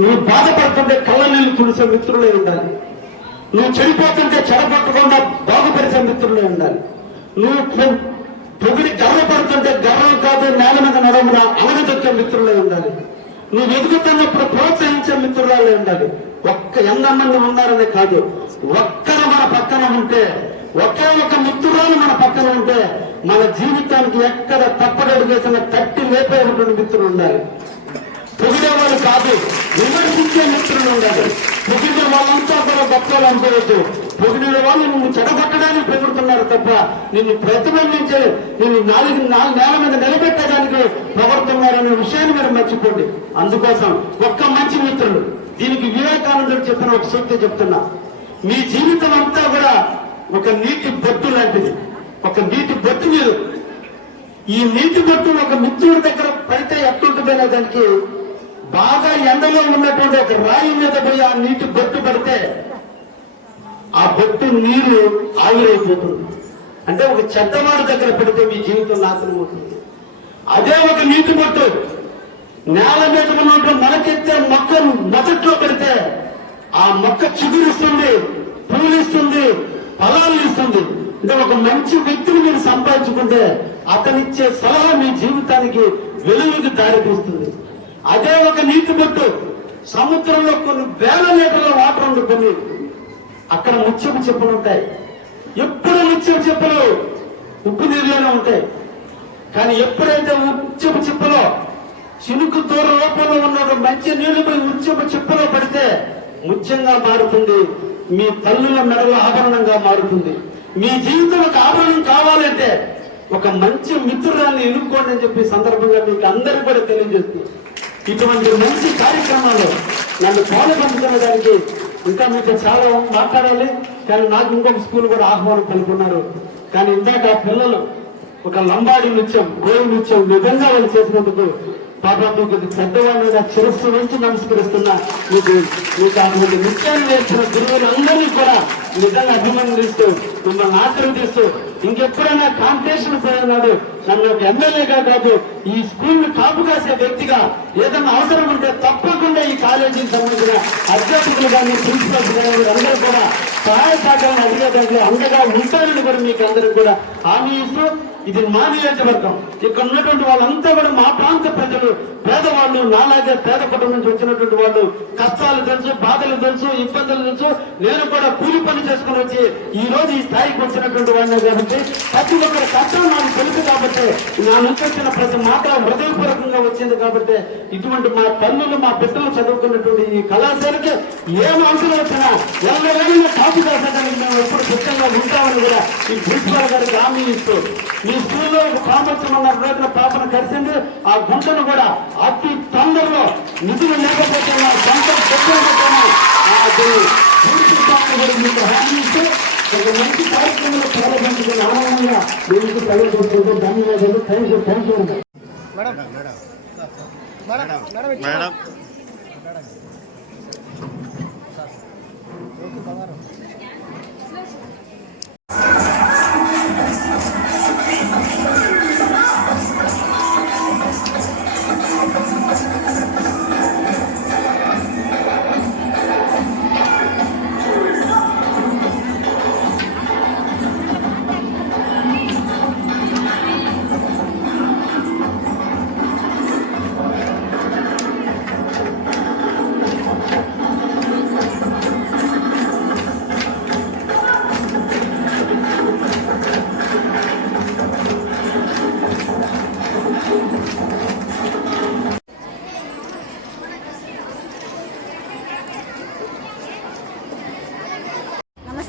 నువ్వు బాధపడుతుంటే కళ్ళ నీళ్ళు మిత్రులే ఉండాలి. నువ్వు చెడిపోతుంటే చెడపట్టకుండా బాగుపరిచే మిత్రులే ఉండాలి. నువ్వు పొగిడి గర్వపడుతుంటే గర్వం కాదు నేల మీద నడమున అలగదొచ్చే మిత్రులే ఉండాలి. నువ్వు ఎదుగుతున్నప్పుడు ప్రోత్సహించే మిత్రురాలే ఉండాలి. ఒక్క ఎంతమంది ఉన్నారనే కాదు ఒక్కరు మన పక్కన ఉంటే ఒకే ఒక మిత్రురాలు మన పక్కన ఉంటే మన జీవితానికి ఎక్కడ తప్పడడుగేసిన తట్టి లేపేటువంటి మిత్రులు ఉండాలి. పొగిడేవాళ్ళు కాదు విమర్శించే మిత్రులు ఉండాలి పొగిడే వాళ్ళంతా కూడా గొప్పలు అనుకోవద్దు. పొగిడిన వాళ్ళు నువ్వు చెడగొట్టడానికి పొగుడుతున్నారు తప్ప నిన్ను ప్రతిబంధించే నిన్ను నాలుగు నాలుగు నేల మీద నిలబెట్టడానికి పొగడుతున్నారనే విషయాన్ని మీరు మర్చిపోండి. అందుకోసం ఒక్క మంచి మిత్రుడు దీనికి వివేకానందుడు చెప్పిన ఒక సూక్తి చెప్తున్నా. మీ జీవితం అంతా కూడా ఒక నీటి బొట్టు లాంటిది. ఒక నీటి బొట్టు మీరు. ఈ నీటి బొట్టు ఒక మిత్రుడి దగ్గర పడితే ఎట్టుంటుందనే దానికి బాగా ఎండలో ఉన్నటువంటి ఒక రాయి మీద పోయి ఆ నీటి బొట్టు పడితే ఆ బొట్టు నీరు ఆవిరైపోతుంది. అంటే ఒక చెడ్డవాడి దగ్గర పెడితే మీ జీవితం నాశనం అవుతుంది. అదే ఒక నీటి బొట్టు నేల మీద ఉన్నటువంటి మనకెత్తే మొక్క మొదట్లో పెడితే ఆ మొక్క చిగురిస్తుంది పూలిస్తుంది ఫలాలు ఇస్తుంది. అంటే ఒక మంచి వ్యక్తిని మీరు సంపాదించుకుంటే అతనిచ్చే సలహా మీ జీవితానికి వెలుగుకి దారితీస్తుంది. అదే ఒక నీటి బొట్టు. సముద్రంలో కొన్ని వేల లీటర్ల వాటర్ ఉంది అక్కడ ముత్యపు చెప్పులు ఉంటాయి. ఎప్పుడు ముత్యపు చెప్పులు ఉప్పు నీరులోనే ఉంటాయి. కానీ ఎప్పుడైతే ముత్యపు చిప్పలో చినుకు దూర రూపంలో ఉన్న మంచి నీళ్ళు పోయి ఉచ్చపు చిప్పలో పడితే ముత్యంగా మారుతుంది. మీ తల్లుల మెడల ఆభరణంగా మారుతుంది. మీ జీవితం ఒక ఆభరణం కావాలంటే ఒక మంచి మిత్రురాన్ని ఎన్నుకోండి అని చెప్పి సందర్భంగా మీకు అందరికీ కూడా తెలియజేస్తుంది ఇటువంటి మంచి కార్యక్రమాలు నన్ను పాల్పంచుకునే దానికి ఇంకా మీతో చాలా మాట్లాడాలి. కానీ నాకు ఇంకొక స్కూల్ కూడా ఆహ్వానం పలుకున్నారు. కానీ ఇందాక ఆ పిల్లలు ఒక లంబాడి నృత్యం గోవి నృత్యం నిజంగా వాళ్ళు చేసినందుకు పాప మీకు ఇది పెద్దవాళ్ళ శిరస్సు నుంచి నమస్కరిస్తున్నా. మీకు మీకు అటువంటి నృత్యాన్ని నేర్చిన గురువులందరినీ కూడా నిజంగా అభినందిస్తూ మిమ్మల్ని ఆశీర్వదిస్తూ ఇంకెప్పుడైనా కాంపిటీషన్ పోయినాడు నన్ను ఒక ఎమ్మెల్యేగా కాదు ఈ స్కూల్ కాపు కాసే వ్యక్తిగా ఏదైనా అవసరం ఉంటే తప్పకుండా ఈ కాలేజీకి సంబంధించిన అధ్యాపకులు కానీ ప్రిన్సిపల్స్ కానీ మీరందరూ కూడా సహాయ సహకారాన్ని అడిగేదాంట్లో అండగా ఉంటారని కూడా మీకు అందరికి కూడా హామీ ఇస్తూ ఇది మా నియోజకవర్గం. ఇక్కడ ఉన్నటువంటి వాళ్ళంతా కూడా మా ప్రాంత ప్రజలు పేదవాళ్ళు నాలాగే పేద కుటుంబం నుంచి వచ్చినటువంటి వాళ్ళు కష్టాలు తెలుసు బాధలు తెలుసు ఇబ్బందులు తెలుసు. నేను కూడా కూలి పని చేసుకుని వచ్చి ఈ రోజు ఈ స్థాయికి వచ్చినటువంటి వాడిని కాబట్టి ప్రతి ఒక్కరి కష్టం నాకు తెలుసు కాబట్టి నా నుంచి వచ్చిన ప్రతి మాట హృదయపూర్వకంగా వచ్చింది కాబట్టి ఇటువంటి మా తల్లులు మా బిడ్డలు చదువుకున్నటువంటి ఈ కళాశాలకి ఏం అవసరం వచ్చినా ఎవరైనా కాపు కాసేదానికి మేము ఎప్పుడు సిద్ధంగా ఉంటామని కూడా ఈ ప్రిన్సిపాల్ గారికి హామీ ఇస్తూ మీ స్కూల్లో ఒక కామర్సం ఉన్న రోజున పాపను కలిసింది ఆ గుంటను కూడా అతి తొందరలో నిధులు లేకపోతే సొంత పెట్టుకోకపోయినా అది పూర్తిస్తామని కూడా మీకు హామీ ఇస్తూ ఒక మంచి కార్యక్రమంలో పాల్గొంటున్న ఆనందంగా మీకు ప్రవేశించుకుంటూ ధన్యవాదాలు thank you thank you madam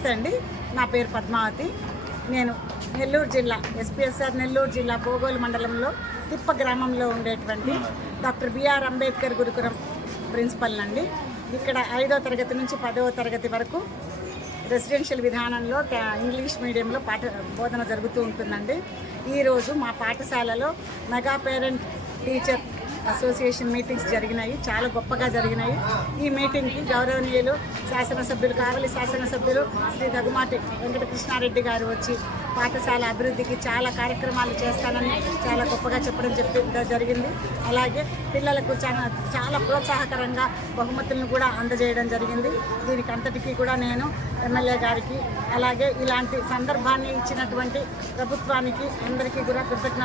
నమస్తే అండి. నా పేరు పద్మావతి. నేను నెల్లూరు జిల్లా ఎస్పీఎస్ఆర్ నెల్లూరు జిల్లా భోగోలు మండలంలో తిప్ప గ్రామంలో ఉండేటువంటి డాక్టర్ బిఆర్ అంబేద్కర్ గురుకులం ప్రిన్సిపల్ అండి ఇక్కడ ఐదో తరగతి నుంచి పదవ తరగతి వరకు రెసిడెన్షియల్ విధానంలో ట- ఇంగ్లీష్ మీడియంలో పాఠ బోధన జరుగుతూ ఉంటుందండి. ఈరోజు మా పాఠశాలలో mega parent teacher association meetings జరిగినాయి చాలా గొప్పగా జరిగినాయి. ఈ మీటింగ్కి గౌరవనీయులు శాసనసభ్యులు కావలి శాసనసభ్యులు శ్రీ దగ్గుమాటి వెంకటకృష్ణారెడ్డి గారు వచ్చి పాఠశాల అభివృద్ధికి చాలా కార్యక్రమాలు చేస్తానని చాలా గొప్పగా చెప్పడం చెప్పి జరిగింది. అలాగే పిల్లలకు చాలా చాలా ప్రోత్సాహకరంగా బహుమతులను కూడా అందజేయడం జరిగింది. దీనికి అంతటికీ కూడా నేను ఎమ్మెల్యే గారికి అలాగే ఇలాంటి సందర్భాన్ని ఇచ్చినటువంటి ప్రభుత్వానికి అందరికీ కూడా కృతజ్ఞత